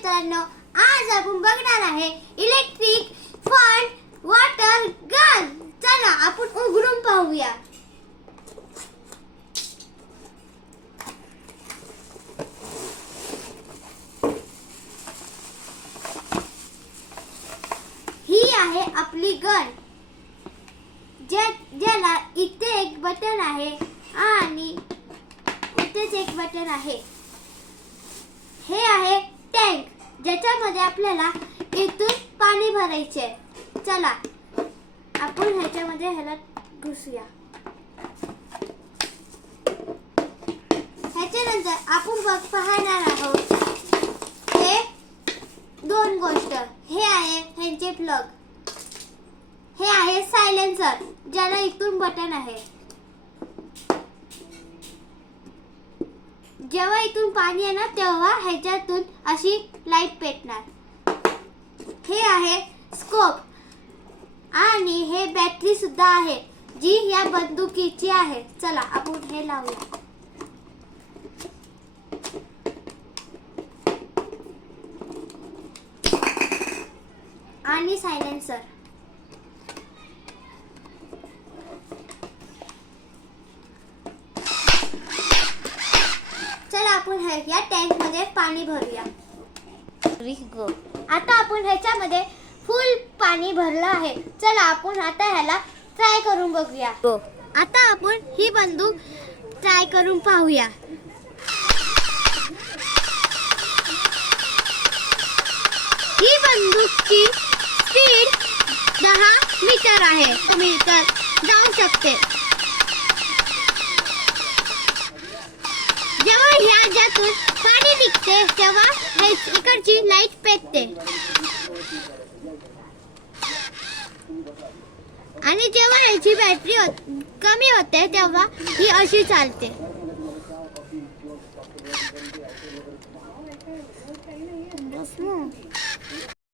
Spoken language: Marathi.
मित्रांनो, आज आपण बघणार आहे इलेक्ट्रिक फन वॉटर गन। चला आपण उघडून पाहूया। ही आहे आपली गन, ज्याला इथे एक बटन आहे आणि इथेच एक बटन आहे। हे आहे टँक, ज्याच्यामध्ये आपल्याला इथून पाणी भरायचे। चला आपण ह्याच्यामध्ये ह्याला घुसूया। ह्याच्यानंतर आपण पाहणार आहोत हे दोन गोष्ट। हे आहे ह्यांचे प्लग, हे आहे सायलेन्सर, ज्याला इथून बटन आहे। जेव्हा इथून पाणी येणार तेव्हा ह्याच्यातून अशी लाईट पेटणार। हे आहे स्कोप आणि हे बॅटरी सुद्धा आहे, जी या बंदुकीची आहे। चला आपण हे लावूया आणि सायलेन्सर। चला आपण या टँक मध्ये पाणी भरूया। आता आपण ह्याच्यामध्ये फुल पाणी भरलं आहे। चला आपण आता ह्याला ट्राय करून बघूया। आता आपण ही बंदूक ट्राय करून पाहूया। ही बंदूकची स्पीड 10 मीटर आहे, मीटर जाऊ शकते। जेव्हा ह्याच्यातून पाणी निघते तेव्हा इकडची लाईट पेटते आणि जेव्हा ह्याची बॅटरी कमी होते तेव्हा ही अशी चालते।